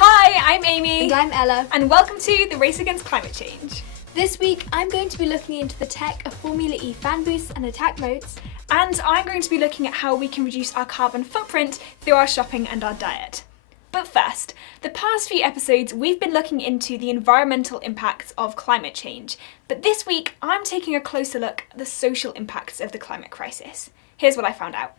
Hi, I'm Amy. And I'm Ella. And welcome to The Race Against Climate Change. This week, I'm going to be looking into the tech of Formula E Fanboost and attack modes. And I'm going to be looking at how we can reduce our carbon footprint through our shopping and our diet. But first, the past few episodes we've been looking into the environmental impacts of climate change. But this week, I'm taking a closer look at the social impacts of the climate crisis. Here's what I found out.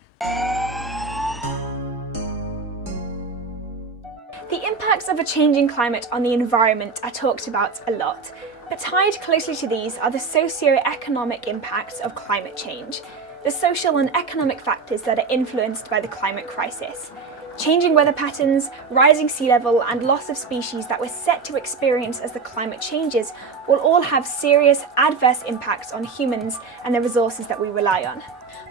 The impacts of a changing climate on the environment are talked about a lot, but tied closely to these are the socio-economic impacts of climate change, the social and economic factors that are influenced by the climate crisis. Changing weather patterns, rising sea level, and loss of species that we're set to experience as the climate changes will all have serious adverse impacts on humans and the resources that we rely on.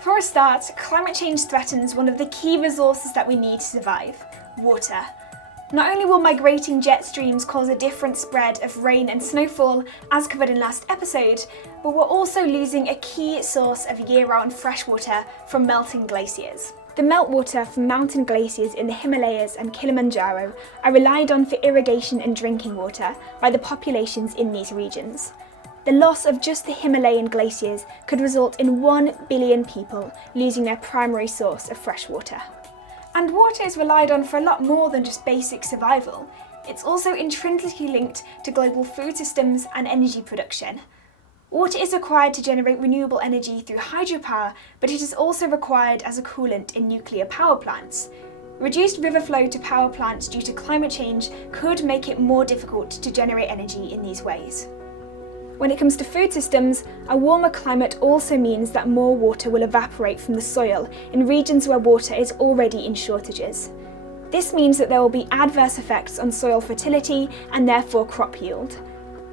For a start, climate change threatens one of the key resources that we need to survive: water. Not only will migrating jet streams cause a different spread of rain and snowfall, as covered in last episode, but we're also losing a key source of year-round freshwater from melting glaciers. The meltwater from mountain glaciers in the Himalayas and Kilimanjaro are relied on for irrigation and drinking water by the populations in these regions. The loss of just the Himalayan glaciers could result in 1 billion people losing their primary source of fresh water. And water is relied on for a lot more than just basic survival. It's also intrinsically linked to global food systems and energy production. Water is required to generate renewable energy through hydropower, but it is also required as a coolant in nuclear power plants. Reduced river flow to power plants due to climate change could make it more difficult to generate energy in these ways. When it comes to food systems, a warmer climate also means that more water will evaporate from the soil in regions where water is already in shortages. This means that there will be adverse effects on soil fertility and therefore crop yield.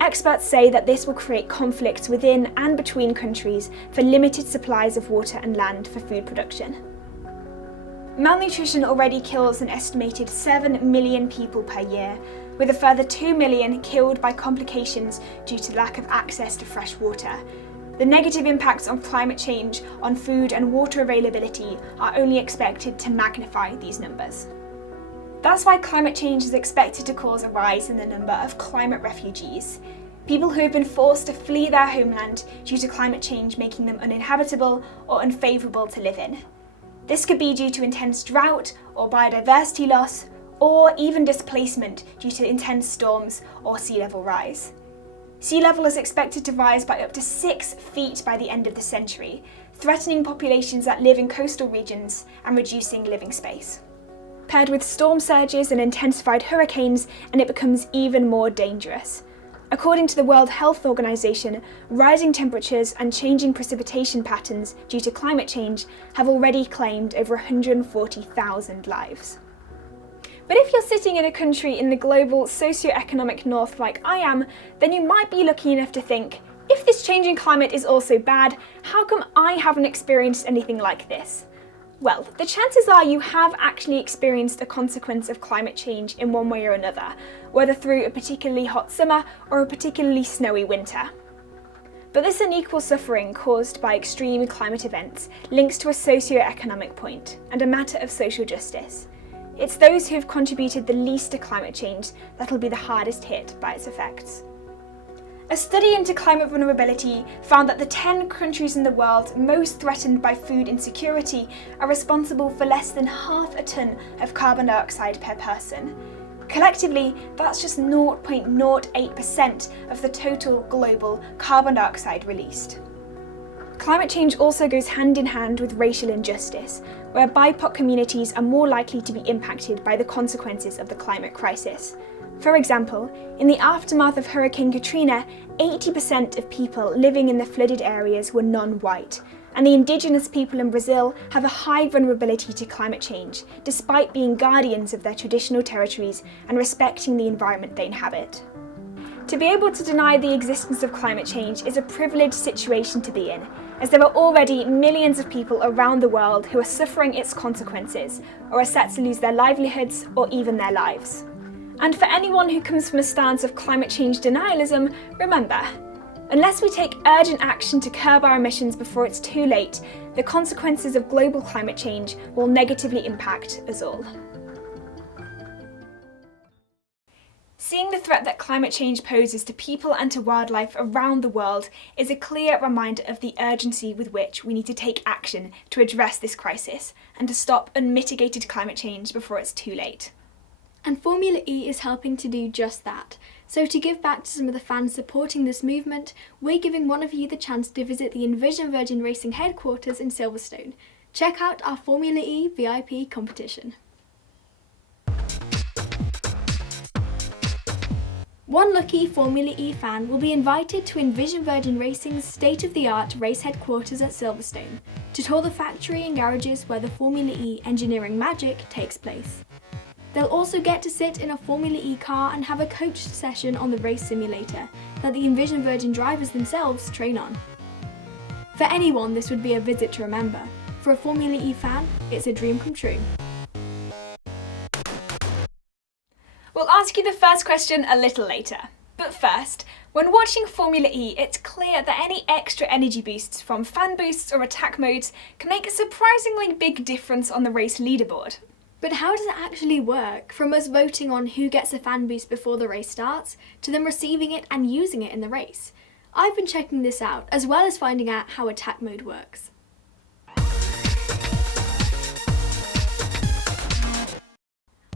Experts say that this will create conflicts within and between countries for limited supplies of water and land for food production. Malnutrition already kills an estimated 7 million people per year, with a further 2 million killed by complications due to lack of access to fresh water. The negative impacts of climate change on food and water availability are only expected to magnify these numbers. That's why climate change is expected to cause a rise in the number of climate refugees, people who have been forced to flee their homeland due to climate change making them uninhabitable or unfavourable to live in. This could be due to intense drought or biodiversity loss, or even displacement due to intense storms or sea level rise. Sea level is expected to rise by up to 6 feet by the end of the century, threatening populations that live in coastal regions and reducing living space. Paired with storm surges and intensified hurricanes, and it becomes even more dangerous. According to the World Health Organization, rising temperatures and changing precipitation patterns due to climate change have already claimed over 140,000 lives. But if you're sitting in a country in the global socio-economic north like I am, then you might be lucky enough to think, if this changing climate is also bad, how come I haven't experienced anything like this? Well, the chances are you have actually experienced a consequence of climate change in one way or another, whether through a particularly hot summer or a particularly snowy winter. But this unequal suffering caused by extreme climate events links to a socio-economic point and a matter of social justice. It's those who have contributed the least to climate change that'll be the hardest hit by its effects. A study into climate vulnerability found that the 10 countries in the world most threatened by food insecurity are responsible for less than half a tonne of carbon dioxide per person. Collectively, that's just 0.08% of the total global carbon dioxide released. Climate change also goes hand in hand with racial injustice, where BIPOC communities are more likely to be impacted by the consequences of the climate crisis. For example, in the aftermath of Hurricane Katrina, 80% of people living in the flooded areas were non-white, and the indigenous people in Brazil have a high vulnerability to climate change, despite being guardians of their traditional territories and respecting the environment they inhabit. To be able to deny the existence of climate change is a privileged situation to be in, as there are already millions of people around the world who are suffering its consequences, or are set to lose their livelihoods or even their lives. And for anyone who comes from a stance of climate change denialism, remember, unless we take urgent action to curb our emissions before it's too late, the consequences of global climate change will negatively impact us all. Seeing the threat that climate change poses to people and to wildlife around the world is a clear reminder of the urgency with which we need to take action to address this crisis and to stop unmitigated climate change before it's too late. And Formula E is helping to do just that. So to give back to some of the fans supporting this movement, we're giving one of you the chance to visit the Envision Virgin Racing headquarters in Silverstone. Check out our Formula E VIP competition. One lucky Formula E fan will be invited to Envision Virgin Racing's state-of-the-art race headquarters at Silverstone to tour the factory and garages where the Formula E engineering magic takes place. They'll also get to sit in a Formula E car and have a coached session on the race simulator that the Envision Virgin drivers themselves train on. For anyone, this would be a visit to remember. For a Formula E fan, it's a dream come true. We'll ask you the first question a little later. But first, when watching Formula E, it's clear that any extra energy boosts from fan boosts or attack modes can make a surprisingly big difference on the race leaderboard. But how does it actually work, from us voting on who gets a fan boost before the race starts, to them receiving it and using it in the race? I've been checking this out, as well as finding out how attack mode works.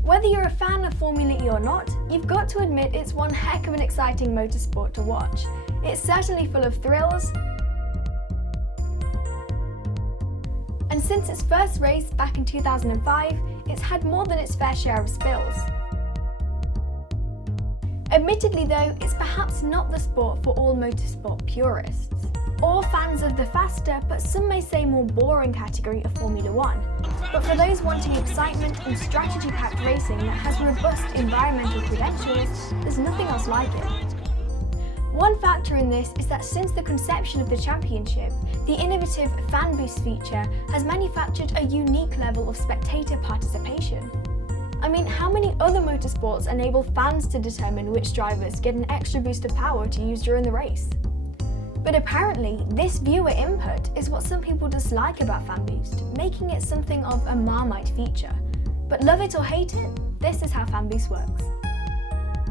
Whether you're a fan of Formula E or not, you've got to admit it's one heck of an exciting motorsport to watch. It's certainly full of thrills, and since its first race back in 2005, it's had more than its fair share of spills. Admittedly though, it's perhaps not the sport for all motorsport purists, or fans of the faster, but some may say more boring category of Formula One. But for those wanting excitement and strategy-packed racing that has robust environmental credentials, there's nothing else like it. One factor in this is that since the conception of the championship, the innovative Fan Boost feature has manufactured a unique level of spectator participation. I mean, how many other motorsports enable fans to determine which drivers get an extra boost of power to use during the race? But apparently, this viewer input is what some people dislike about Fan Boost, making it something of a Marmite feature. But love it or hate it, this is how Fan Boost works.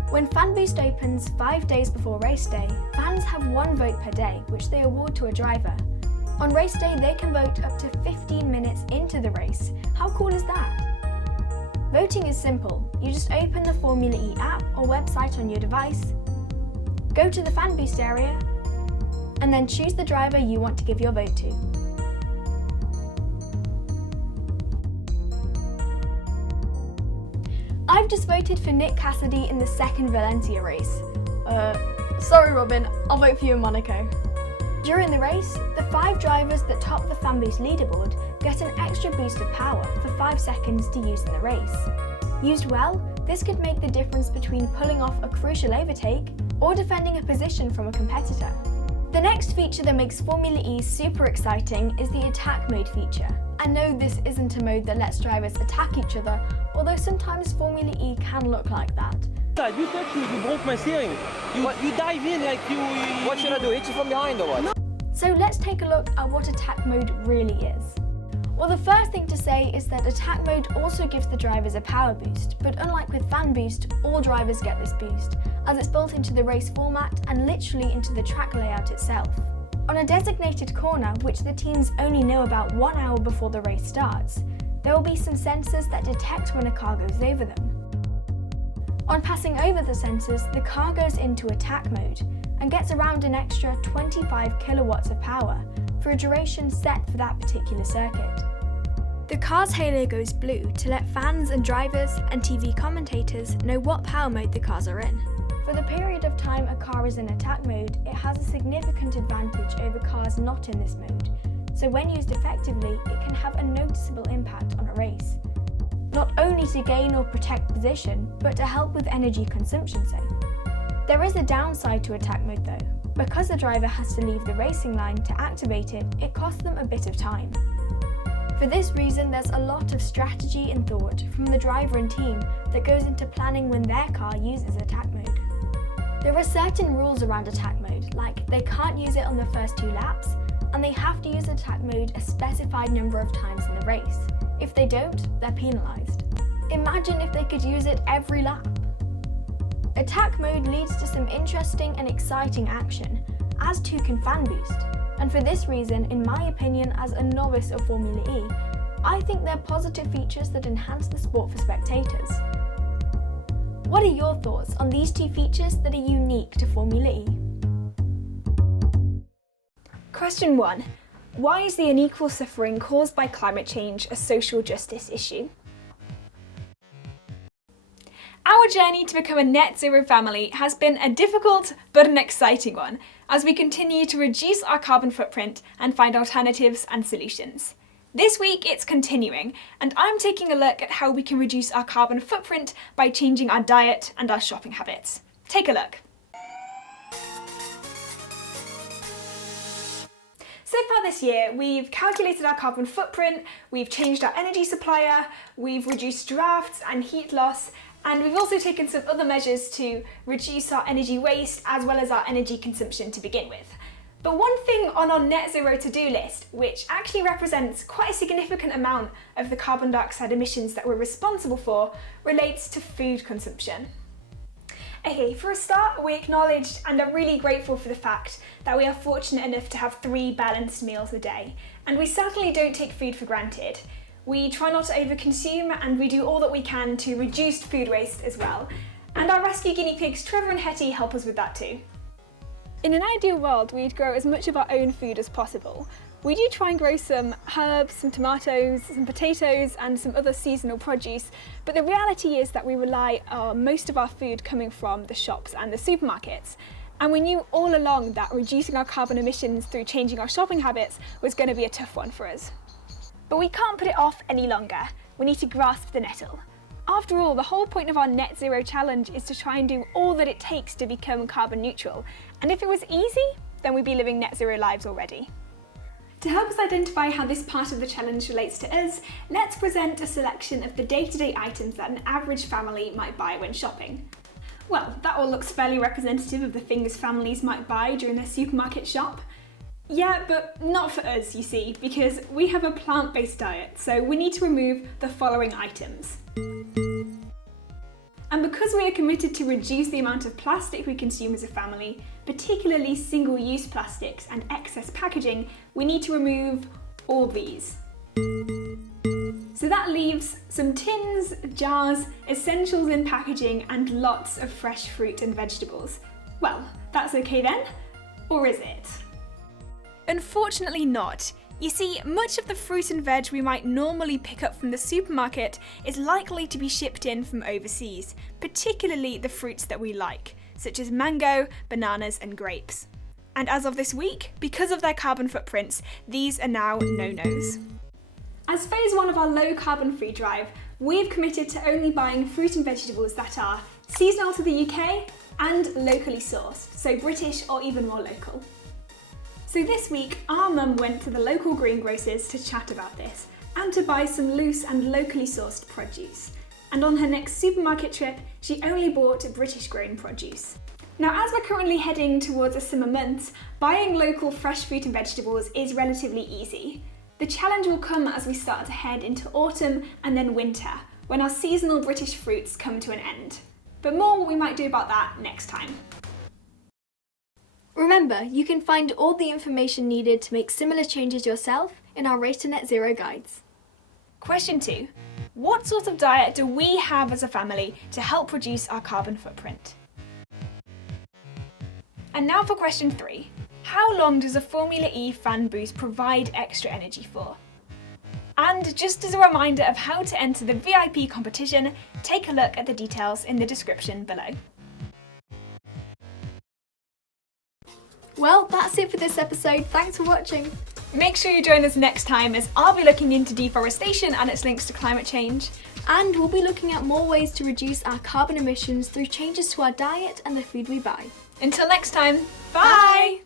When Fan Boost opens 5 days before race day, fans have one vote per day, which they award to a driver. On race day, they can vote up to 15 minutes into the race. How cool is that? Voting is simple. You just open the Formula E app or website on your device, go to the Fan Boost area, and then choose the driver you want to give your vote to. I've just voted for Nick Cassidy in the second Valencia race. Sorry Robin, I'll vote for you in Monaco. During the race, the 5 drivers that top the Fan Boost leaderboard get an extra boost of power for 5 seconds to use in the race. Used well, this could make the difference between pulling off a crucial overtake or defending a position from a competitor. The next feature that makes Formula E super exciting is the attack mode feature. I know this isn't a mode that lets drivers attack each other, although sometimes Formula E can look like that. You touch me, you broke my steering. You dive in like you... What should I do, hit you from behind or what? So let's take a look at what attack mode really is. Well, the first thing to say is that attack mode also gives the drivers a power boost, but unlike with Fan Boost, all drivers get this boost, as it's built into the race format and literally into the track layout itself. On a designated corner, which the teams only know about 1 hour before the race starts, there will be some sensors that detect when a car goes over them. On passing over the sensors, the car goes into attack mode and gets around an extra 25 kilowatts of power for a duration set for that particular circuit. The car's halo goes blue to let fans and drivers and TV commentators know what power mode the cars are in. For the period of time a car is in attack mode, it has a significant advantage over cars not in this mode, so when used effectively, it can have a noticeable impact on a race. Not only to gain or protect position, but to help with energy consumption say. There is a downside to attack mode though. Because the driver has to leave the racing line to activate it, it costs them a bit of time. For this reason, there's a lot of strategy and thought from the driver and team that goes into planning when their car uses attack mode. There are certain rules around attack mode, like they can't use it on the first 2 laps, and they have to use attack mode a specified number of times in the race. If they don't, they're penalised. Imagine if they could use it every lap. Attack mode leads to some interesting and exciting action, as too can Fanboost. And for this reason, in my opinion as a novice of Formula E, I think they're positive features that enhance the sport for spectators. What are your thoughts on these two features that are unique to Formula E? Question 1. Why is the unequal suffering caused by climate change a social justice issue? Our journey to become a net zero family has been a difficult but an exciting one, as we continue to reduce our carbon footprint and find alternatives and solutions. This week it's continuing, and I'm taking a look at how we can reduce our carbon footprint by changing our diet and our shopping habits. Take a look. So far this year, we've calculated our carbon footprint, we've changed our energy supplier, we've reduced drafts and heat loss, and we've also taken some other measures to reduce our energy waste as well as our energy consumption to begin with. But one thing on our net zero to-do list, which actually represents quite a significant amount of the carbon dioxide emissions that we're responsible for, relates to food consumption. Okay, for a start, we acknowledged and are really grateful for the fact that we are fortunate enough to have 3 balanced meals a day, and we certainly don't take food for granted. We try not to overconsume, and we do all that we can to reduce food waste as well. And our rescue guinea pigs, Trevor and Hetty, help us with that too. In an ideal world, we'd grow as much of our own food as possible. We do try and grow some herbs, some tomatoes, some potatoes and some other seasonal produce, but the reality is that we rely on most of our food coming from the shops and the supermarkets. And we knew all along that reducing our carbon emissions through changing our shopping habits was going to be a tough one for us. But we can't put it off any longer. We need to grasp the nettle. After all, the whole point of our net zero challenge is to try and do all that it takes to become carbon neutral. And if it was easy, then we'd be living net zero lives already. To help us identify how this part of the challenge relates to us, let's present a selection of the day-to-day items that an average family might buy when shopping. Well, that all looks fairly representative of the things families might buy during their supermarket shop. Yeah, but not for us, you see, because we have a plant-based diet, so we need to remove the following items. And because we are committed to reduce the amount of plastic we consume as a family, particularly single-use plastics and excess packaging, we need to remove all these. So that leaves some tins, jars, essentials in packaging, and lots of fresh fruit and vegetables. Well, that's okay then, or is it? Unfortunately not. You see, much of the fruit and veg we might normally pick up from the supermarket is likely to be shipped in from overseas, particularly the fruits that we like, such as mango, bananas and grapes. And as of this week, because of their carbon footprints, these are now no-nos. As phase 1 of our low carbon food drive, we've committed to only buying fruit and vegetables that are seasonal to the UK and locally sourced, so British or even more local. So this week, our mum went to the local greengrocers to chat about this and to buy some loose and locally sourced produce. And on her next supermarket trip, she only bought British grown produce. Now, as we're currently heading towards the summer months, buying local fresh fruit and vegetables is relatively easy. The challenge will come as we start to head into autumn and then winter, when our seasonal British fruits come to an end. But more what we might do about that next time. Remember, you can find all the information needed to make similar changes yourself in our Race to Net Zero guides. Question 2. What sort of diet do we have as a family to help reduce our carbon footprint? And now for question 3. How long does a Formula E Fanboost provide extra energy for? And just as a reminder of how to enter the VIP competition, take a look at the details in the description below. Well, that's it for this episode. Thanks for watching. Make sure you join us next time, as I'll be looking into deforestation and its links to climate change. And we'll be looking at more ways to reduce our carbon emissions through changes to our diet and the food we buy. Until next time, bye!